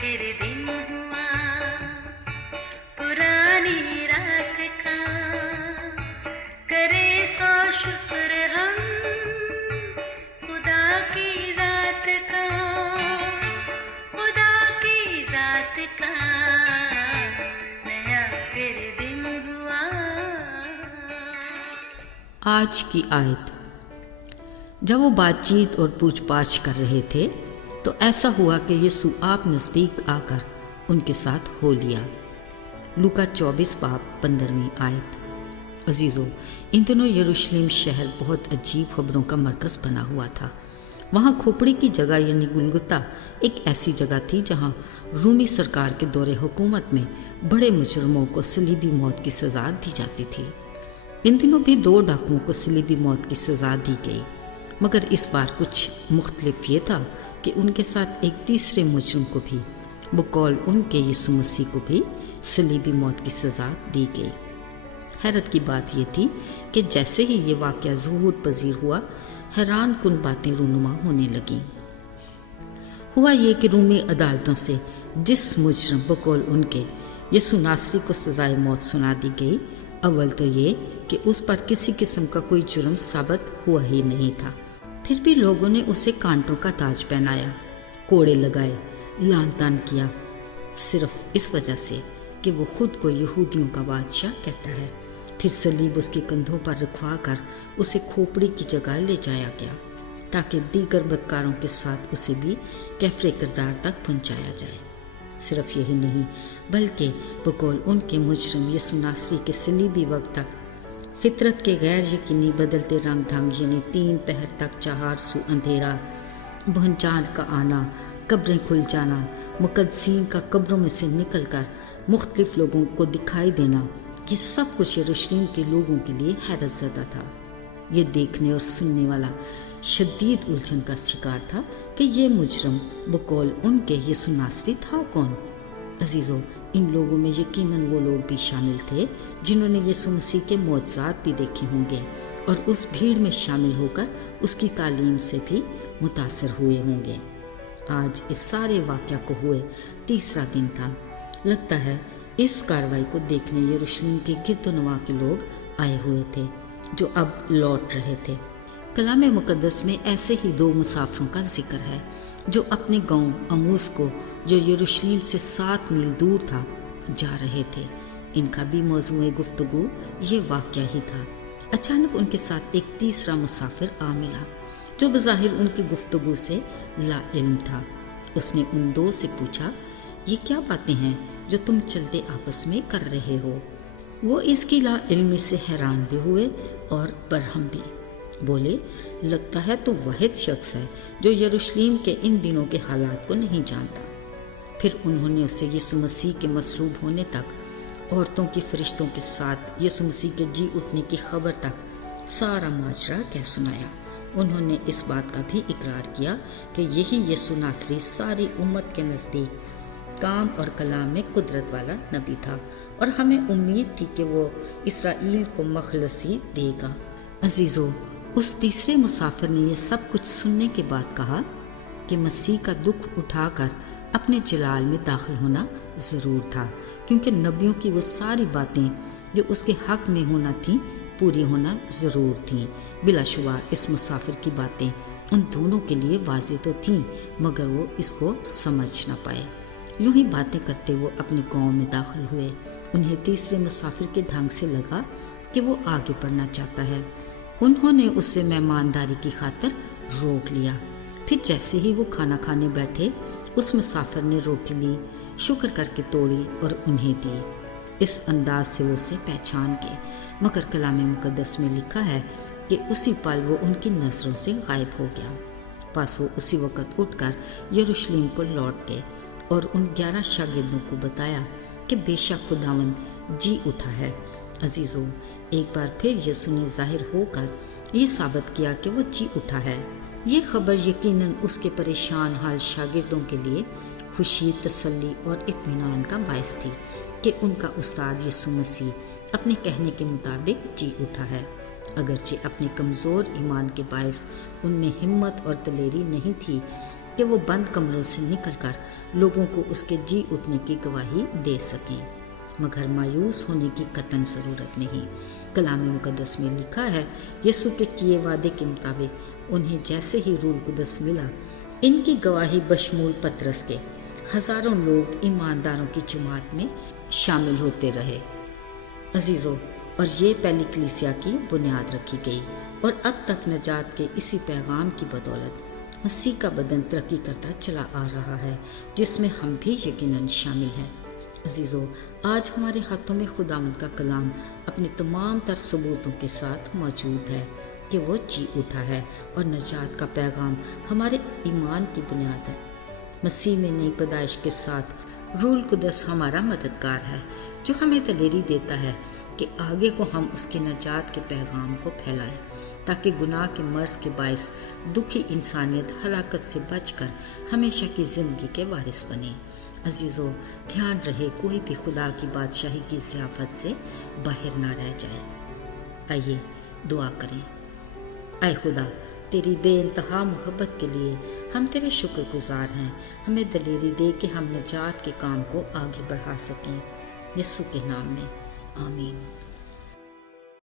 फिर दिन हुआ पुरानी रात का, करे सौ शुक्र हम खुदा की जात का, खुदा की जात का, नया फिर दिन हुआ। आज की आयत। जब वो बातचीत और पूछताछ कर रहे थे तो ऐसा हुआ कि यीशु आप नज़दीक आकर उनके साथ हो लिया। लूका 24 बाब 15वीं आयत। अजीज़ों, इन दिनों यरूशलेम शहर बहुत अजीब खबरों का मरकज़ बना हुआ था। वहाँ खोपड़ी की जगह यानी गुलगुता एक ऐसी जगह थी जहाँ रूमी सरकार के दौरे हुकूमत में बड़े मुजरमों को सलीबी मौत की सज़ा दी जाती थी। इन दिनों भी 2 डाकुओं को सलीबी मौत की सज़ा दी गई, मगर इस बार कुछ मुख्तलिफ ये था कि उनके साथ एक तीसरे मुजरम को भी बकौल उनके यीशु मसीह को भी सलीबी मौत की सज़ा दी गई। हैरत की बात यह थी कि जैसे ही ये वाक़या ज़ुहूर पजीर हुआ, हैरान कुन बातें रूनुमा होने लगीं। हुआ ये कि रूमी अदालतों से जिस मुजरम बकौल उनके यीशु नासरी को सज़ाए मौत सुना दी गई, अव्वल तो ये कि उस पर किसी किस्म का कोई जुर्म साबित हुआ ही नहीं था। फिर भी लोगों ने उसे कांटों का ताज पहनाया, कोड़े लगाए, लान तान किया, सिर्फ इस वजह से कि वो खुद को यहूदियों का बादशाह कहता है। फिर सलीब उसके कंधों पर रखवा कर उसे खोपड़ी की जगह ले जाया गया ताकि दीगर बदकारों के साथ उसे भी कैफरे किरदार तक पहुंचाया जाए। सिर्फ यही नहीं बल्कि बकौल उनके मुजरम यीशु नासरी के सलीबी वक्त तक फितरत के गैर यकीनी बदलते रंग ढंग यानी 3 पहर तक 4 सू अंधेरा, भंचान का आना, कब्रें खुल जाना, मुकद्दसीन का कब्रों में से निकलकर मुख्तलिफ लोगों को दिखाई देना, ये सब कुछ यरूशलेम के लोगों के लिए हैरत ज़दा था। ये देखने और सुनने वाला शदीद उलझन का शिकार था कि ये मुजरम बकौल उनके यीशु नासरी था कौन। अजीज़ों, इन लोगों में यकीनन वो लोग भी शामिल थे जिन्होंने यीशु मसीह के मौजज़ात भी देखे होंगे और उस भीड़ में शामिल होकर उसकी तालीम से भी मुतासर हुए होंगे। आज इस सारे वाक़या को हुए 3रा दिन था। लगता है इस कार्रवाई को देखने यरूशलेम के गिरदोनवा के लोग आए हुए थे जो अब लौट रहे थे। कलाम मुक़द्दस में ऐसे ही 2 मुसाफिरों का जिक्र है जो अपने गांव अमूस को जो यरूशलेम से 7 मील दूर था जा रहे थे। इनका भी मौज़ूए गुफ्तगू ये वाक़या ही था। अचानक उनके साथ एक तीसरा मुसाफिर आ मिला जो बज़ाहिर उनकी गुफ्तगू से ला इल्म था। उसने उन 2 से पूछा, ये क्या बातें हैं जो तुम चलते आपस में कर रहे हो? वो इसकी ला इल्मी से हैरान भी हुए और बरहम भी। बोले, लगता है तो वाहिद शख्स है जो यरूशलेम के इन दिनों के हालात को नहीं जानता। फिर उन्होंने उसे यीशु मसीह के मसलूब होने तक, औरतों की फरिश्तों के साथ यीशु मसीह के जी उठने की खबर तक सारा माजरा कह सुनाया। उन्होंने इस बात का भी इकरार किया कि यही यीशु नासरी सारी उम्मत के नज़दीक काम और कलाम में कुदरत वाला नबी था और हमें उम्मीद थी कि वो इसराइल को मखलसी देगा। अजीज़ों, उस तीसरे मुसाफिर ने ये सब कुछ सुनने के बाद कहा कि मसीह का दुख उठाकर अपने जलाल में दाखिल होना ज़रूर था, क्योंकि नबियों की वो सारी बातें जो उसके हक़ में होना थीं पूरी होना ज़रूर थीं। बिलाशुबा इस मुसाफिर की बातें उन दोनों के लिए वाज़ेह तो थीं, मगर वो इसको समझ न पाए। यूं ही बातें करते वो अपने गांव में दाखिल हुए। उन्हें तीसरे मुसाफिर के ढंग से लगा कि वो आगे बढ़ना चाहता है। उन्होंने उसे मेहमानदारी की खातिर रोक लिया। फिर जैसे ही वो खाना खाने बैठे, उस मुसाफिर ने रोटी ली, शुक्र करके तोड़ी और उन्हें दी। इस अंदाज से वो उसे पहचान के, मगर कलाम मुक़द्दस में लिखा है कि उसी पल वो उनकी नज़रों से गायब हो गया। बस वो उसी वक़्त उठकर यरूशलेम को लौट गए और उन 11 शागिर्दों को बताया कि बेशक खुदावंद जी उठा है। अजीज़ों, एक बार फिर यीशु ने ज़ाहिर होकर ये साबित किया कि वो जी उठा है। ये खबर यकीनन उसके परेशान हाल शागिर्दों के लिए खुशी, तसल्ली और इत्मीनान का बायस थी कि उनका उस्ताद यीशु मसीह अपने कहने के मुताबिक जी उठा है। अगरचे अपने कमज़ोर ईमान के बायस उनमें हिम्मत और दलेरी नहीं थी تاکہ وہ بند کمروں سے نکل کر لوگوں کو اس کے جی اٹھنے کی گواہی دے سکیں، مگر مایوس ہونے کی قطعاً ضرورت نہیں۔ کلام مقدس میں لکھا ہے، یسوع کے کیے وعدے کے مطابق انہیں جیسے ہی روح القدس ملا، ان کی گواہی بشمول پطرس کے ہزاروں لوگ ایمانداروں کی جماعت میں شامل ہوتے رہے۔ عزیزو، اور یہ پہلی کلیسیا کی بنیاد رکھی گئی، اور اب تک نجات کے اسی پیغام کی بدولت مسیح کا بدن ترقی کرتا چلا آ رہا ہے، جس میں ہم بھی یقیناً شامل ہیں۔ عزیزو، آج ہمارے ہاتھوں میں خداوند کا کلام اپنے تمام تر ثبوتوں کے ساتھ موجود ہے کہ وہ جی اٹھا ہے، اور نجات کا پیغام ہمارے ایمان کی بنیاد ہے۔ مسیح میں نئی پیدائش کے ساتھ روح القدس ہمارا مددگار ہے، جو ہمیں دلیری دیتا ہے کہ آگے کو ہم اس کی نجات کے پیغام کو پھیلائیں، تاکہ گناہ کے مرض کے باعث دکھی انسانیت ہلاکت سے بچ کر ہمیشہ کی زندگی کے وارث بنے۔ عزیزو، دھیان رہے کوئی بھی خدا کی بادشاہی کی ضیافت سے باہر نہ رہ جائے۔ آئیے دعا کریں۔ اے خدا، تیری بے انتہا محبت کے لیے ہم تیرے شکر گزار ہیں۔ ہمیں دلیری دے کہ ہم نجات کے کام کو آگے بڑھا سکیں۔ یسوع کے نام میں آمین۔